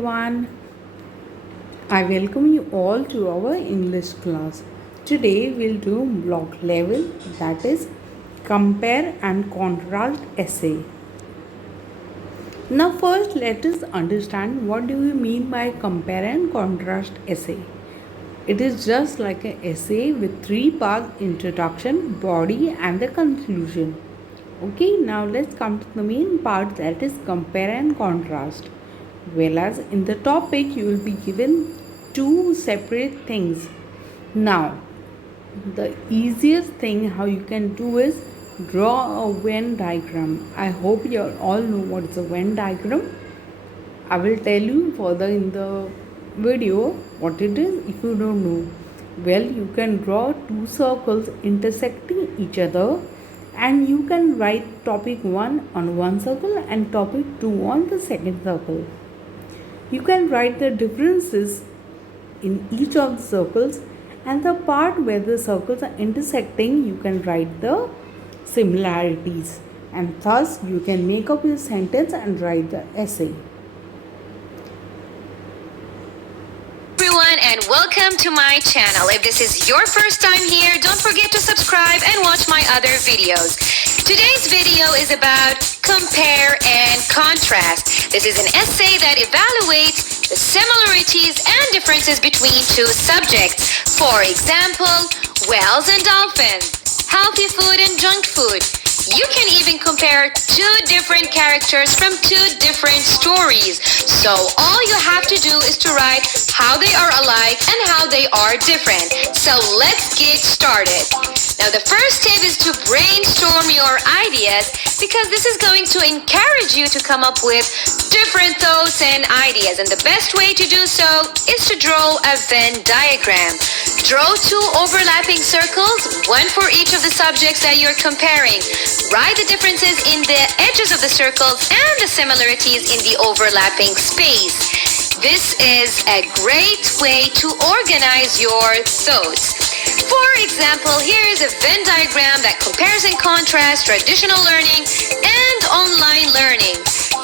everyone. I welcome you all to our English class. Today we'll do block level, that is compare and contrast essay. Now first let us understand what do we mean by compare and contrast essay. It is just like an essay with three parts: introduction, body and the conclusion. Okay, now let's come to the main part, that is compare and contrast. Whereas in the topic you will be given two separate things. Now the easiest thing how you can do is draw a Venn diagram. I hope you all know what is a Venn diagram. I will tell you further in the video what it is if you don't know. Well, you can draw two circles intersecting each other, and you can write topic 1 on one circle and topic 2 on the second circle. You can write the differences in each of the circles, and the part where the circles are intersecting you can write the similarities, and thus you can make up your sentence and write the essay. Everyone, and welcome to my channel. If this is your first time here, don't forget to subscribe and watch my other videos. Today's video is about compare and contrast. This is an essay that evaluates the similarities and differences between two subjects. For example, whales and dolphins, healthy food and junk food. You can even compare two different characters from two different stories. So all you have to do is to write how they are alike and how they are different. So let's get started. Now the first step is to brainstorm your ideas, because this is going to encourage you to come up with different thoughts and ideas. And the best way to do so is to draw a Venn diagram. Draw two overlapping circles, one for each of the subjects that you're comparing. Write the differences in the edges of the circles and the similarities in the overlapping space. This is a great way to organize your thoughts. For example, here is a Venn diagram that compares and contrasts traditional learning and online learning.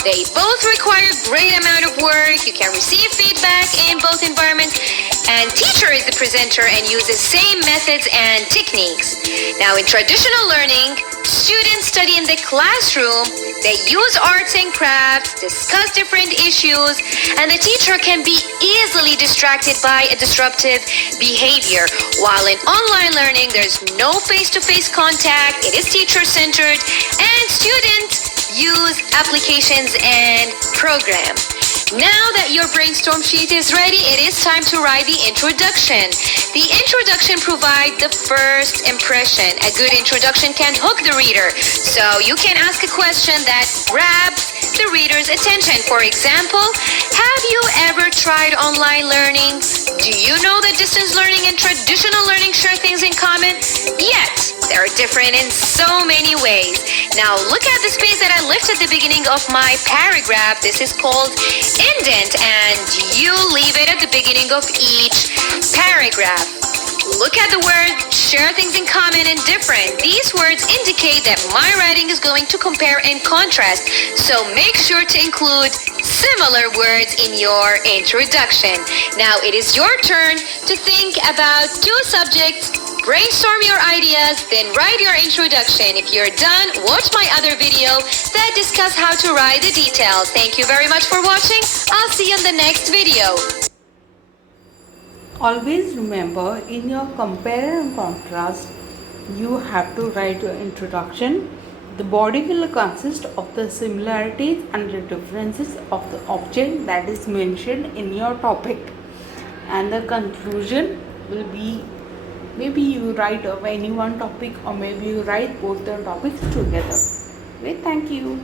They both require great amount of work. You can receive feedback in both environments, and teacher is the presenter and uses same methods and techniques. Now in traditional learning, students study in the classroom. They use arts and crafts, discuss different issues, and the teacher can be easily distracted by a disruptive behavior. While in online learning, there's no face-to-face contact. It is teacher-centered, and students use applications and programs. Now that your brainstorm sheet is ready, it is time to write the introduction. The introduction provides the first impression. A good introduction can hook the reader, so you can ask a question that grabs the reader's attention. For example, have you ever tried online learning? Do you know that distance learning and traditional learning share things in common? Yet, they're different in so many ways. Now look at the space that I left at the beginning of my paragraph. This is called indent, and you leave it at the beginning of each paragraph. Look at the word share things in common and different. These words indicate that my writing is going to compare and contrast, so make sure to include similar words in your introduction. Now it is your turn to think about two subjects. Brainstorm your ideas, then write your introduction. If you're done, watch my other video that discuss how to write the details. Thank you very much for watching. I'll see you in the next video. Always remember, in your compare and contrast, you have to write your introduction. The body will consist of the similarities and the differences of the object that is mentioned in your topic. And the conclusion will be, maybe you write of any one topic, or maybe you write both the topics together. Okay, thank you.